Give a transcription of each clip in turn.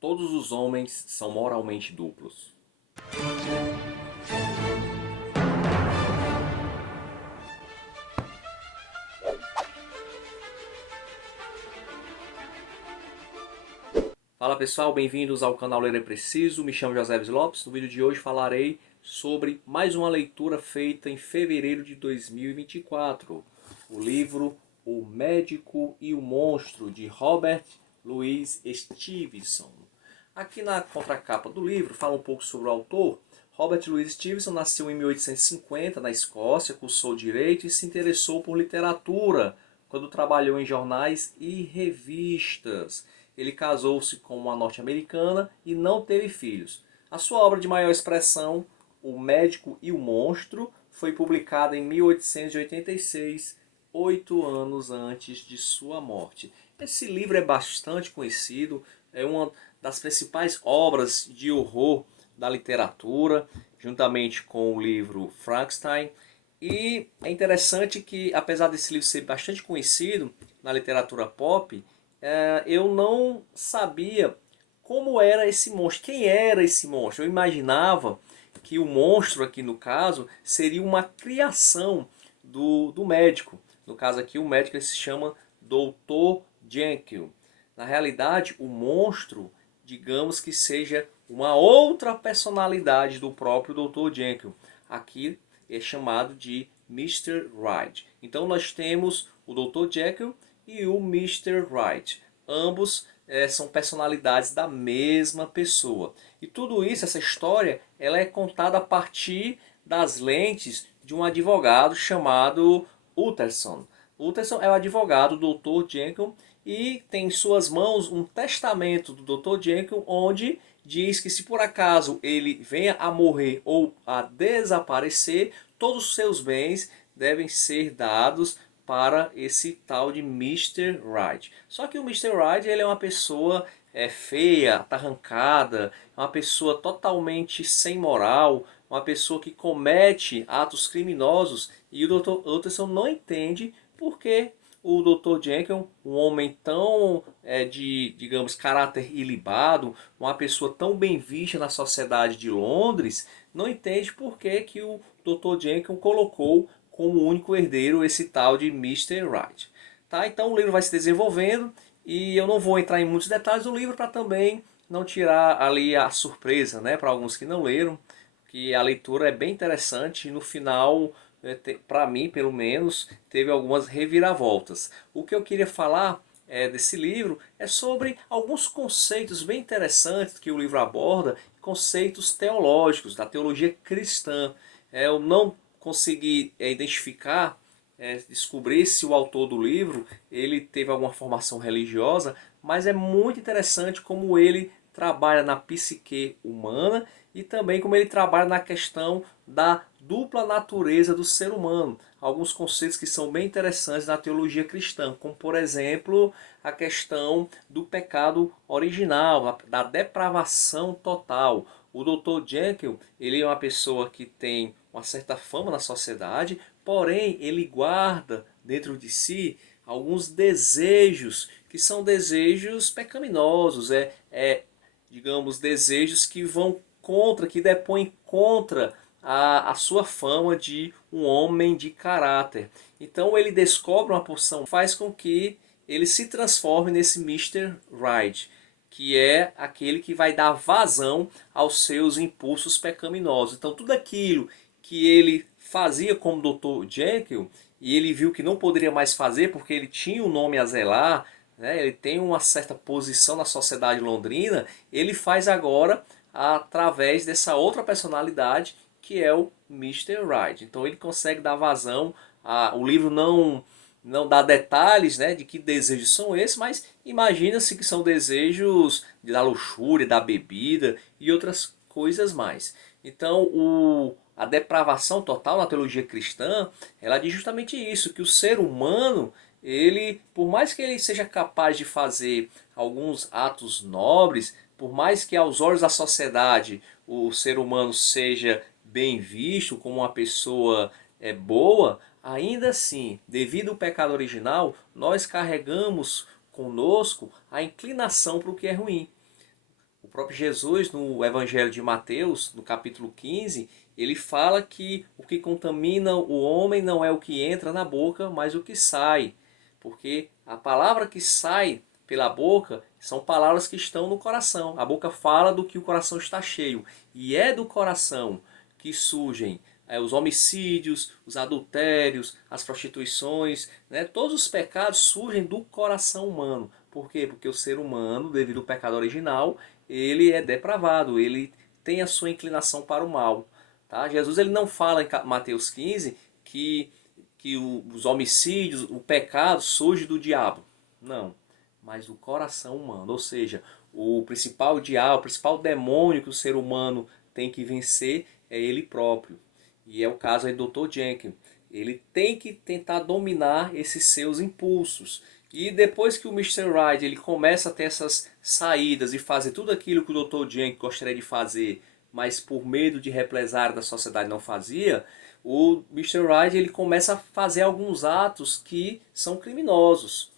Todos os homens são moralmente duplos. Fala pessoal, bem-vindos ao canal Ler é Preciso, me chamo José Lopes. No vídeo de hoje falarei sobre mais uma leitura feita em fevereiro de 2024. O livro O Médico e o Monstro, de Robert Louis Stevenson. Aqui na contracapa do livro fala um pouco sobre o autor. Robert Louis Stevenson nasceu em 1850 na Escócia, cursou Direito e se interessou por literatura quando trabalhou em jornais e revistas. Ele casou-se com uma norte-americana e não teve filhos. A sua obra de maior expressão, O Médico e o Monstro, foi publicada em 1886, 8 anos antes de sua morte. Esse livro é bastante conhecido, é uma das principais obras de horror da literatura, juntamente com o livro Frankenstein. E é interessante que, apesar desse livro ser bastante conhecido na literatura pop, eu não sabia como era esse monstro, quem era esse monstro. Eu imaginava que o monstro aqui no caso seria uma criação do médico. No caso aqui o médico ele se chama Dr. Jekyll. Na realidade o monstro, digamos que seja uma outra personalidade do próprio Dr. Jekyll. Aqui é chamado de Mr. Hyde. Então nós temos o Dr. Jekyll e o Mr. Hyde. Ambos são personalidades da mesma pessoa. E tudo isso, essa história, ela é contada a partir das lentes de um advogado chamado Utterson. Utterson é o advogado do Dr. Jekyll e tem em suas mãos um testamento do Dr. Jekyll onde diz que se por acaso ele venha a morrer ou a desaparecer, todos os seus bens devem ser dados para esse tal de Mr. Hyde. Só que o Mr. Hyde ele é uma pessoa feia, atarrancada, uma pessoa totalmente sem moral, uma pessoa que comete atos criminosos e o Dr. Utterson não entende porque o Dr. Jekyll, um homem tão de, digamos, caráter ilibado, uma pessoa tão bem vista na sociedade de Londres, não entende por que o Dr. Jekyll colocou como único herdeiro esse tal de Mr. Hyde. Tá? Então o livro vai se desenvolvendo e eu não vou entrar em muitos detalhes do livro para também não tirar ali a surpresa, né, para alguns que não leram, que a leitura é bem interessante e no final, para mim pelo menos, teve algumas reviravoltas. O que eu queria falar desse livro é sobre alguns conceitos bem interessantes que o livro aborda, conceitos teológicos, da teologia cristã. Eu não consegui identificar, descobrir se o autor do livro ele teve alguma formação religiosa, mas é muito interessante como ele trabalha na psique humana e também como ele trabalha na questão da dupla natureza do ser humano. Alguns conceitos que são bem interessantes na teologia cristã, como por exemplo a questão do pecado original, da depravação total. O Dr. Jekyll ele é uma pessoa que tem uma certa fama na sociedade, porém ele guarda dentro de si alguns desejos que são desejos pecaminosos, digamos, desejos que vão contra, que depõem contra a sua fama de um homem de caráter. Então ele descobre uma porção, faz com que ele se transforme nesse Mr. Hyde, que é aquele que vai dar vazão aos seus impulsos pecaminosos. Então tudo aquilo que ele fazia como Dr. Jekyll, e ele viu que não poderia mais fazer porque ele tinha um nome a zelar, né? Ele tem uma certa posição na sociedade londrina, ele faz agora através dessa outra personalidade que é o Mr. Hyde. Então ele consegue dar vazão, o livro não dá detalhes, né, de que desejos são esses, mas imagina-se que são desejos da luxúria, da bebida e outras coisas mais. Então a depravação total na teologia cristã, ela diz justamente isso, que o ser humano, ele, por mais que ele seja capaz de fazer alguns atos nobres, por mais que aos olhos da sociedade o ser humano seja bem visto como uma pessoa boa, ainda assim, devido ao pecado original, nós carregamos conosco a inclinação para o que é ruim. O próprio Jesus, no Evangelho de Mateus, no capítulo 15, ele fala que o que contamina o homem não é o que entra na boca, mas o que sai. Porque a palavra que sai pela boca são palavras que estão no coração. A boca fala do que o coração está cheio. E é do coração que surgem os homicídios, os adultérios, as prostituições, né? Todos os pecados surgem do coração humano. Por quê? Porque o ser humano, devido ao pecado original, ele é depravado, ele tem a sua inclinação para o mal. Tá? Jesus ele não fala em Mateus 15 que os homicídios, o pecado surge do diabo. Não, mas do coração humano. Ou seja, o principal diabo, o principal demônio que o ser humano tem que vencer é ele próprio. E é o caso aí do Dr. Jekyll. Ele tem que tentar dominar esses seus impulsos. E depois que o Mr. Hyde ele começa a ter essas saídas e fazer tudo aquilo que o Dr. Jekyll gostaria de fazer, mas por medo de represália da sociedade não fazia, o Mr. Hyde ele começa a fazer alguns atos que são criminosos.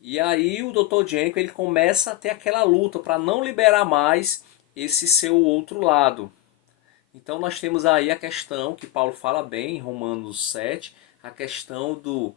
E aí o Dr. Jekyll ele começa a ter aquela luta para não liberar mais esse seu outro lado. Então nós temos aí a questão que Paulo fala bem em Romanos 7, a questão do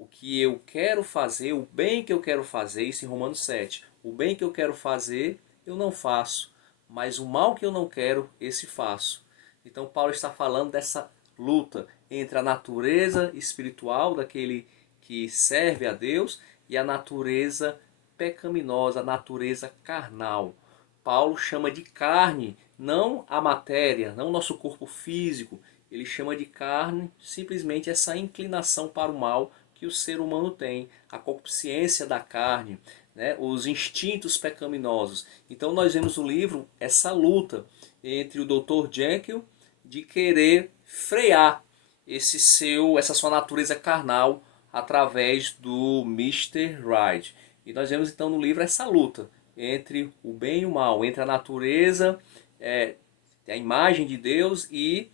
o que eu quero fazer, o bem que eu quero fazer, isso em Romanos 7. O bem que eu quero fazer, eu não faço, mas o mal que eu não quero, esse faço. Então Paulo está falando dessa luta entre a natureza espiritual daquele que serve a Deus e a natureza pecaminosa, a natureza carnal. Paulo chama de carne não a matéria, não o nosso corpo físico. Ele chama de carne simplesmente essa inclinação para o mal que o ser humano tem, a concupiscência da carne, né? Os instintos pecaminosos. Então nós vemos no livro essa luta entre o Dr. Jekyll de querer frear essa sua natureza carnal através do Mr. Hyde. E nós vemos então no livro essa luta entre o bem e o mal, entre a natureza, a imagem de Deus e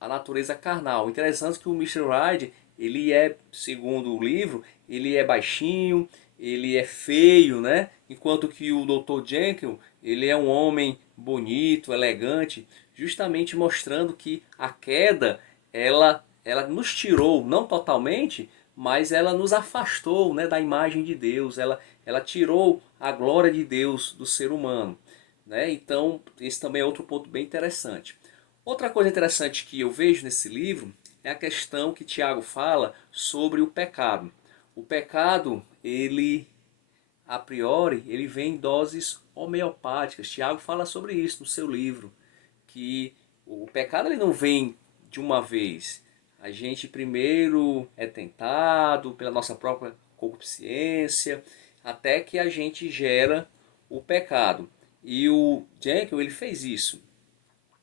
a natureza carnal. Interessante que o Mr. Hyde, ele é, segundo o livro, ele é baixinho, ele é feio, né? Enquanto que o Dr. Jekyll, ele é um homem bonito, elegante, justamente mostrando que a queda, ela nos tirou, não totalmente, mas ela nos afastou, né, da imagem de Deus, ela tirou a glória de Deus do ser humano. Né? Então, esse também é outro ponto bem interessante. Outra coisa interessante que eu vejo nesse livro é a questão que Tiago fala sobre o pecado. O pecado, ele, a priori, ele vem em doses homeopáticas. Tiago fala sobre isso no seu livro, que o pecado ele não vem de uma vez. A gente primeiro é tentado pela nossa própria concupiscência, até que a gente gera o pecado. E o Jekyll ele fez isso.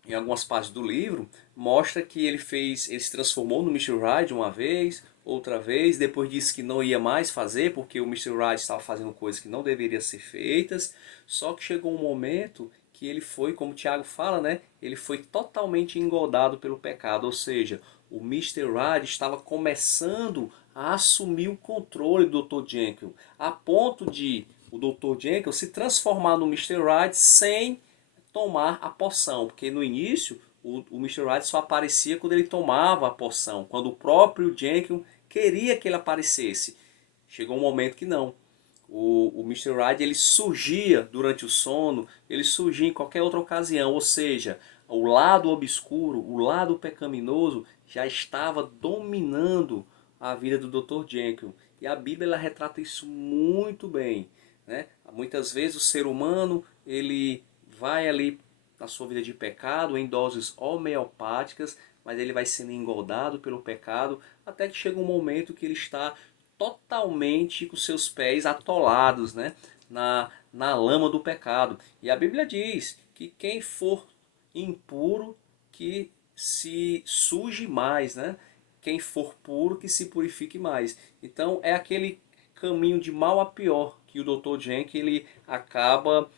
Em algumas partes do livro, mostra que ele se transformou no Mr. Hyde uma vez, outra vez, depois disse que não ia mais fazer, porque o Mr. Hyde estava fazendo coisas que não deveriam ser feitas, só que chegou um momento que ele foi, como o Tiago fala, né? Ele foi totalmente engodado pelo pecado, ou seja, o Mr. Hyde estava começando a assumir o controle do Dr. Jekyll, a ponto de o Dr. Jekyll se transformar no Mr. Hyde sem tomar a poção, porque no início o Mr. Hyde só aparecia quando ele tomava a poção, quando o próprio Jekyll queria que ele aparecesse. Chegou um momento que não. O Mr. Hyde ele surgia durante o sono, ele surgia em qualquer outra ocasião, ou seja, o lado obscuro, o lado pecaminoso já estava dominando a vida do Dr. Jekyll. E a Bíblia ela retrata isso muito bem. Né? Muitas vezes o ser humano ele vai ali na sua vida de pecado em doses homeopáticas, mas ele vai sendo engodado pelo pecado até que chega um momento que ele está totalmente com seus pés atolados, né, na lama do pecado. E a Bíblia diz que quem for impuro que se suje mais, né? Quem for puro que se purifique mais. Então é aquele caminho de mal a pior que o Dr. Jekyll ele acaba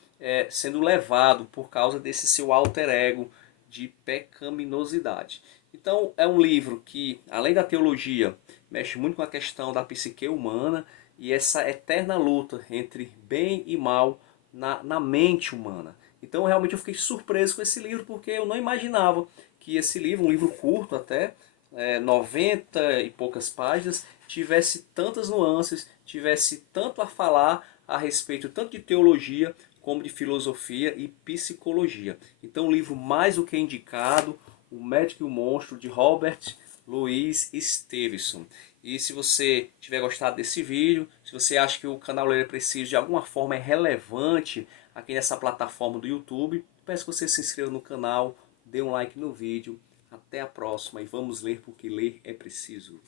sendo levado por causa desse seu alter ego de pecaminosidade. Então é um livro que, além da teologia, mexe muito com a questão da psique humana e essa eterna luta entre bem e mal na mente humana. Então realmente eu fiquei surpreso com esse livro, porque eu não imaginava que esse livro, um livro curto até, 90 e poucas páginas, tivesse tantas nuances, tivesse tanto a falar a respeito tanto de teologia como de filosofia e psicologia. Então, um livro mais do que indicado, O Médico e o Monstro, de Robert Louis Stevenson. E se você tiver gostado desse vídeo, se você acha que o canal Ler é Preciso de alguma forma é relevante aqui nessa plataforma do YouTube, peço que você se inscreva no canal, dê um like no vídeo. Até a próxima e vamos ler porque ler é preciso.